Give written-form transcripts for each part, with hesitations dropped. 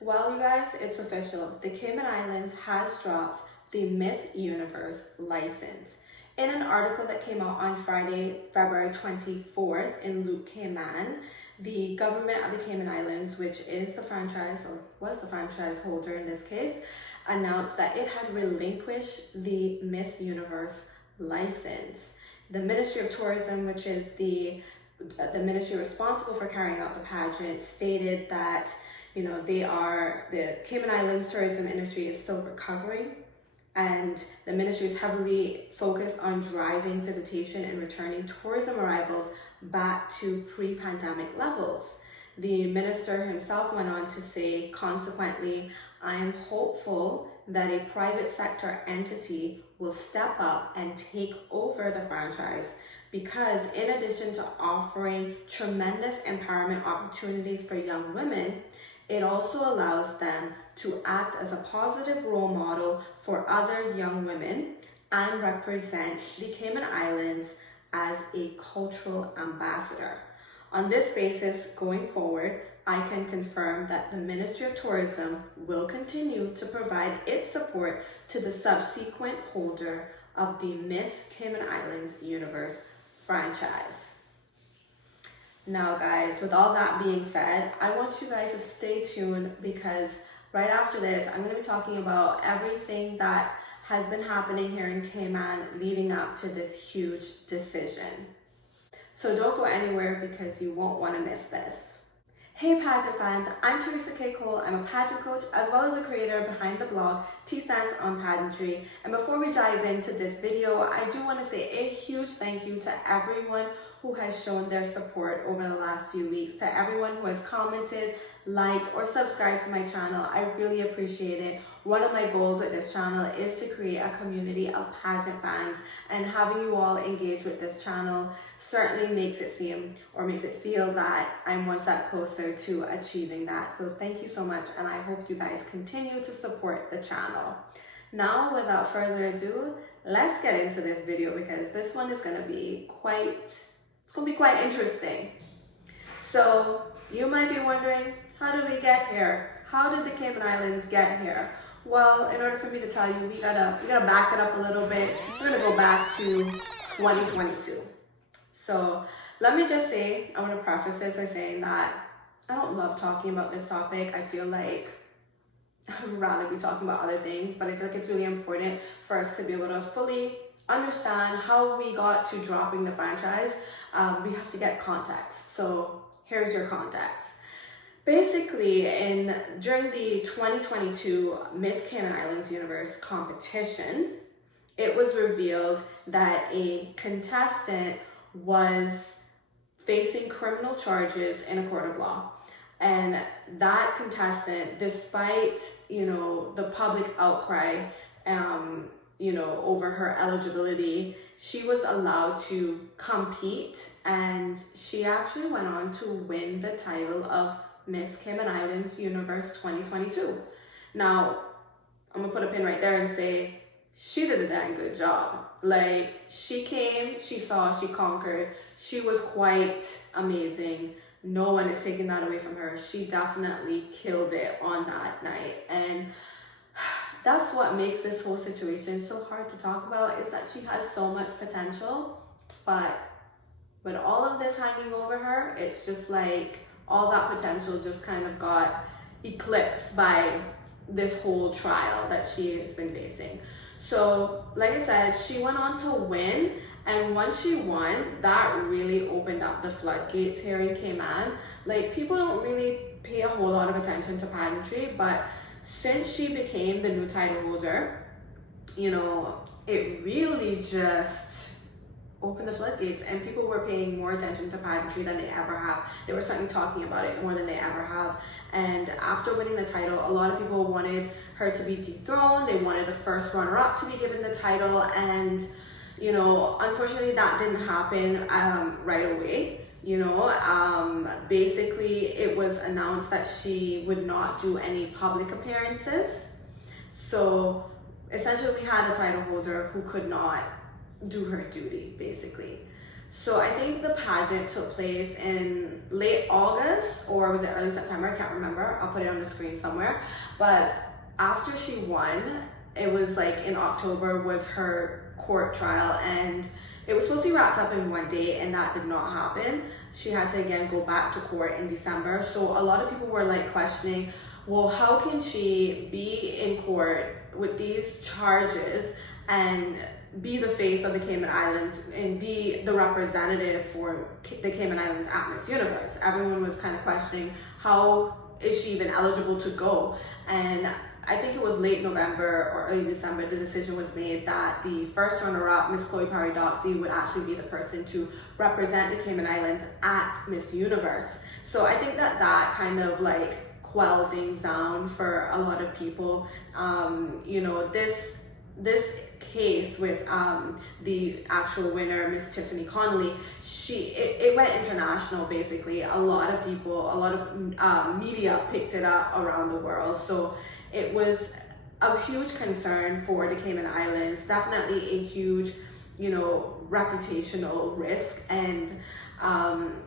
Well, you guys, it's official. The Cayman Islands has dropped the Miss Universe license. In an article that came out on Friday, February 24th in Luke Cayman, the government of the Cayman Islands, which is the franchise or was the franchise holder in this case, announced that it had relinquished the Miss Universe license. The Ministry of Tourism, which is the ministry responsible for carrying out the pageant, stated that the Cayman Islands tourism industry is still recovering, and the ministry is heavily focused on driving visitation and returning tourism arrivals back to pre-pandemic levels. The minister himself went on to say, consequently, I am hopeful that a private sector entity will step up and take over the franchise, because in addition to offering tremendous empowerment opportunities for young women, it also allows them to act as a positive role model for other young women and represent the Cayman Islands as a cultural ambassador. On this basis, going forward, I can confirm that the Ministry of Tourism will continue to provide its support to the subsequent holder of the Miss Cayman Islands Universe franchise. Now guys, with all that being said, I want you guys to stay tuned, because right after this, I'm going to be talking about everything that has been happening here in Cayman leading up to this huge decision. So don't go anywhere, because you won't want to miss this. Hey pageant fans, I'm Theresa K. I'm a pageant coach as well as a creator behind the blog T Stands on Pageantry. And before we dive into this video, I do want to say a huge thank you to everyone who has shown their support over the last few weeks, to everyone who has commented, liked, or subscribed to my channel. I really appreciate it. One of my goals with this channel is to create a community of pageant fans, and having you all engage with this channel certainly makes it feel that I'm one step closer to achieving that. So thank you so much, and I hope you guys continue to support the channel. Now, without further ado, let's get into this video, because this one is going to be quite interesting. So you might be wondering, how did we get here? How did the Cayman Islands get here? Well, in order for me to tell you, we gotta back it up a little bit. We're gonna go back to 2022. So let me just say, I want to preface this by saying that I don't love talking about this topic. I feel like I would rather be talking about other things, but I feel like it's really important for us to be able to fully understand how we got to dropping the franchise. We have to get context. So here's your context. Basically, during the 2022 Miss Cayman Islands Universe competition, it was revealed that a contestant was facing criminal charges in a court of law. And that contestant, despite, the public outcry, over her eligibility, she was allowed to compete, and she actually went on to win the title of Miss Cayman Islands Universe 2022. Now, I'm gonna put a pin right there and say, she did a dang good job. Like, she came, she saw, she conquered. She was quite amazing. No one is taking that away from her. She definitely killed it on that night. And that's what makes this whole situation so hard to talk about, is that she has so much potential, but with all of this hanging over her, it's just like all that potential just kind of got eclipsed by this whole trial that she has been facing. So like I said, she went on to win, and once she won, that really opened up the floodgates here in Cayman. Like, people don't really pay a whole lot of attention to pageantry, but since she became the new title holder, it really just opened the floodgates, and people were paying more attention to pageantry than they ever have. They were certainly talking about it more than they ever have. And after winning the title, a lot of people wanted her to be dethroned. They wanted the first runner-up to be given the title, and unfortunately that didn't happen right away. Basically it was announced that she would not do any public appearances. So essentially we had a title holder who could not do her duty, basically. So I think the pageant took place in late August, or was it early September? I can't remember. I'll put it on the screen somewhere. But after she won, it was like in October was her court trial, and it was supposed to be wrapped up in one day, and that did not happen. She had to again go back to court in December. So a lot of people were like questioning, well, how can she be in court with these charges and be the face of the Cayman Islands and be the representative for the Cayman Islands at Miss Universe? Everyone was kind of questioning, how is she even eligible to go? And I think it was late November or early December, the decision was made that the first runner-up, Miss Chloe Parry-Doxy, would actually be the person to represent the Cayman Islands at Miss Universe. So I think that that kind of like quell things down for a lot of people. You know, this case with the actual winner, Miss Tiffany Connolly, it went international basically. A lot of people, a lot of media picked it up around the world. So it was a huge concern for the Cayman Islands, definitely a huge, you know, reputational risk. And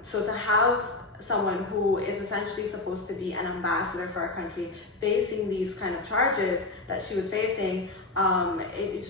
so to have someone who is essentially supposed to be an ambassador for our country facing these kind of charges that she was facing, it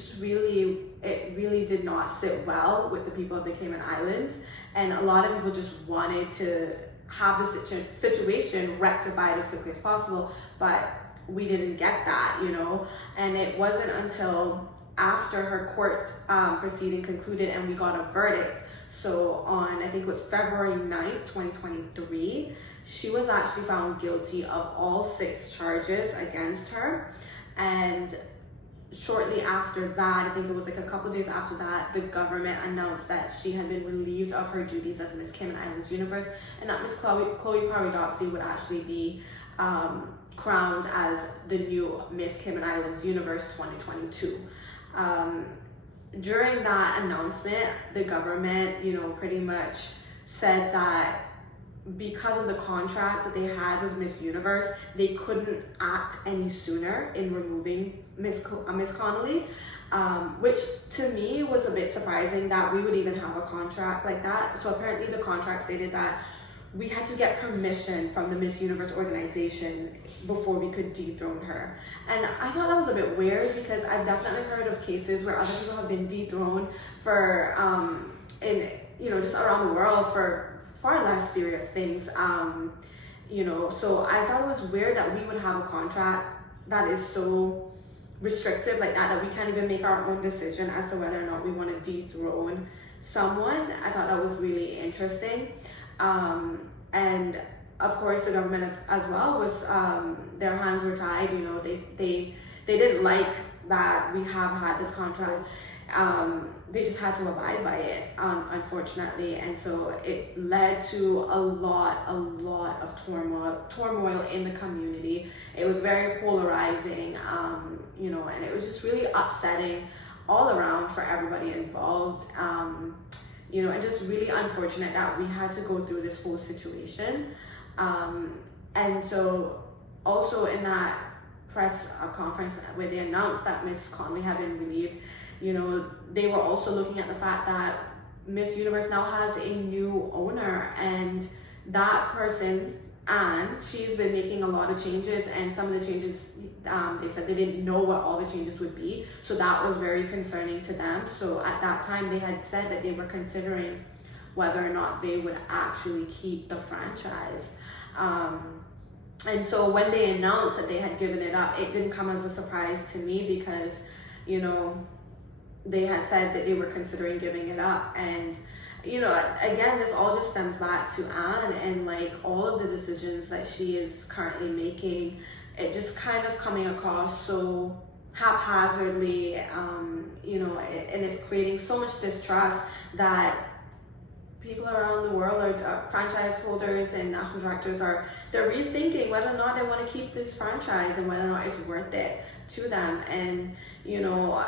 really did not sit well with the people of the Cayman Islands, and a lot of people just wanted to have the situation rectified as quickly as possible, but we didn't get that, you know. And it wasn't until after her court proceeding concluded and we got a verdict. So on, I think it was February 9th, 2023, she was actually found guilty of all 6 charges against her. And shortly after that, I think it was like a couple days after that, the government announced that she had been relieved of her duties as Miss Cayman Islands Universe, and that Miss Chloe Parry-Doxy would actually be crowned as the new Miss Cayman Islands Universe 2022. During that announcement, the government, you know, pretty much said that because of the contract that they had with Miss Universe, they couldn't act any sooner in removing Miss Connolly, which to me was a bit surprising that we would even have a contract like that. So apparently the contract stated that we had to get permission from the Miss Universe organization before we could dethrone her. And I thought that was a bit weird, because I've definitely heard of cases where other people have been dethroned for, you know, just around the world for far less serious things. You know, so I thought it was weird that we would have a contract that is so restrictive like that we can't even make our own decision as to whether or not we want to dethrone someone. I thought that was really interesting. And of course the government as well was, their hands were tied. You know, they didn't like that we have had this contract. They just had to abide by it, unfortunately. And so it led to a lot of turmoil in the community. It was very polarizing, you know, and it was just really upsetting all around for everybody involved. You know, and just really unfortunate that we had to go through this whole situation. And so also in that press conference where they announced that Miss Connolly had been relieved, you know, they were also looking at the fact that Miss Universe now has a new owner, and that person, and she's been making a lot of changes, and some of the changes, they said they didn't know what all the changes would be, so that was very concerning to them. So at that time they had said that they were considering whether or not they would actually keep the franchise. And so when they announced that they had given it up, it didn't come as a surprise to me, because, you know, they had said that they were considering giving it up. And, you know, again, this all just stems back to Anne and like all of the decisions that she is currently making. It just kind of coming across so haphazardly, you know, and it's creating so much distrust that people around the world, or franchise holders and national directors, they're rethinking whether or not they want to keep this franchise and whether or not it's worth it to them. And, you know,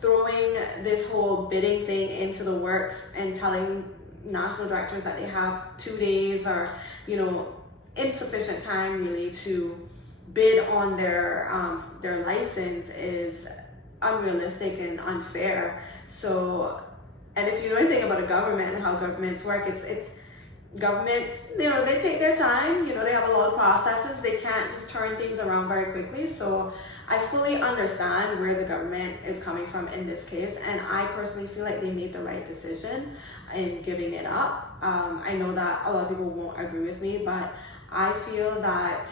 throwing this whole bidding thing into the works and telling national directors that they have 2 days or, you know, insufficient time really to bid on their license is unrealistic and unfair. So, And if you know anything about a government and how governments work, it's governments, they take their time, they have a lot of processes. They can't just turn things around very quickly. So I fully understand where the government is coming from in this case. And I personally feel like they made the right decision in giving it up. I know that a lot of people won't agree with me, but I feel that,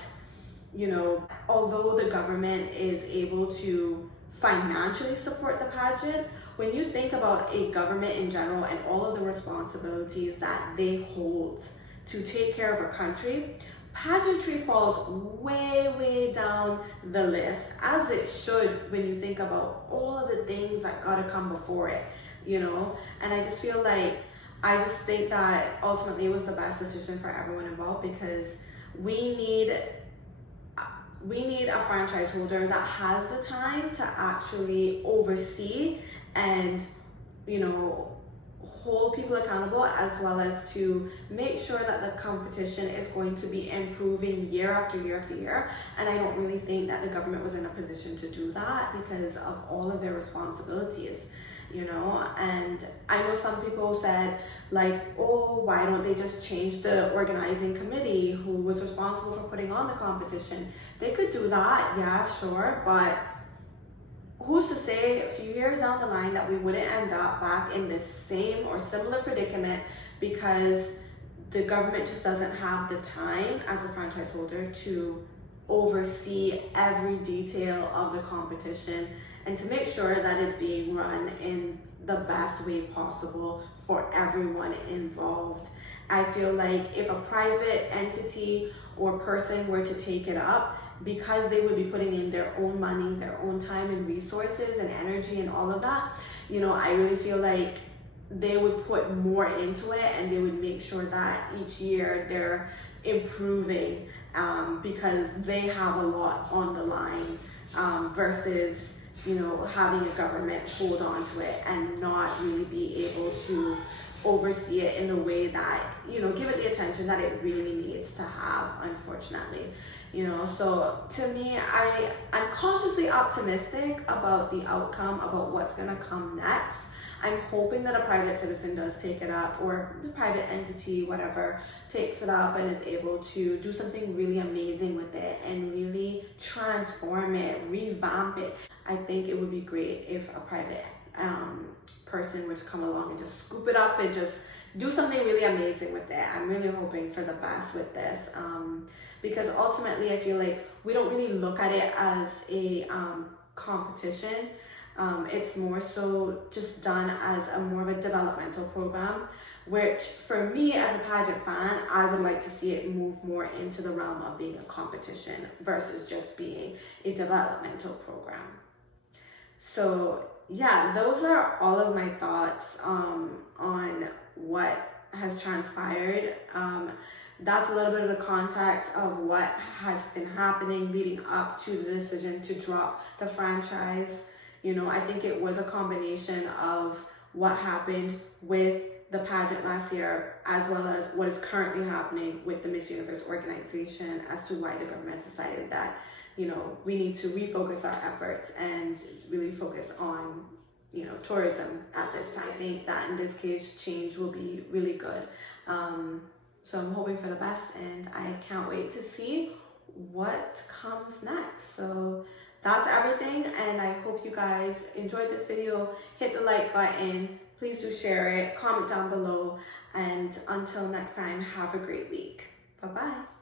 although the government is able to financially support the pageant, when you think about a government in general and all of the responsibilities that they hold to take care of a country, pageantry falls way, way down the list, as it should when you think about all of the things that gotta come before it, And I just feel like, I just think that ultimately it was the best decision for everyone involved, because we need a franchise holder that has the time to actually oversee and, hold people accountable, as well as to make sure that the competition is going to be improving year after year after year. And I don't really think that the government was in a position to do that because of all of their responsibilities. And I know some people said, like, oh, why don't they just change the organizing committee who was responsible for putting on the competition? They could do that, yeah, sure, but who's to say a few years down the line that we wouldn't end up back in the same or similar predicament, because the government just doesn't have the time as a franchise holder to oversee every detail of the competition and to make sure that it's being run in the best way possible for everyone involved. I feel like if a private entity or person were to take it up, because they would be putting in their own money, their own time and resources and energy and all of that, I really feel like they would put more into it, and they would make sure that each year they're improving, because they have a lot on the line, versus having a government hold on to it and not really be able to oversee it in the way that, give it the attention that it really needs to have, unfortunately. So to me, I'm cautiously optimistic about the outcome, about what's gonna come next. I'm hoping that a private citizen does take it up, or the private entity, whatever, takes it up and is able to do something really amazing with it and really transform it, revamp it. I think it would be great if a private person were to come along and just scoop it up and just do something really amazing with it. I'm really hoping for the best with this, because ultimately I feel like we don't really look at it as a competition. It's more so just done as more of a developmental program, which for me as a pageant fan, I would like to see it move more into the realm of being a competition versus just being a developmental program. So yeah, those are all of my thoughts on what has transpired. That's a little bit of the context of what has been happening leading up to the decision to drop the franchise. I think it was a combination of what happened with the pageant last year, as well as what is currently happening with the Miss Universe organization, as to why the government decided that, we need to refocus our efforts and really focus on, tourism at this time. I think that in this case, change will be really good. So I'm hoping for the best, and I can't wait to see what comes next. So that's everything, and I hope you guys enjoyed this video. Hit the like button, please do share it, comment down below, and until next time, have a great week. Bye-bye.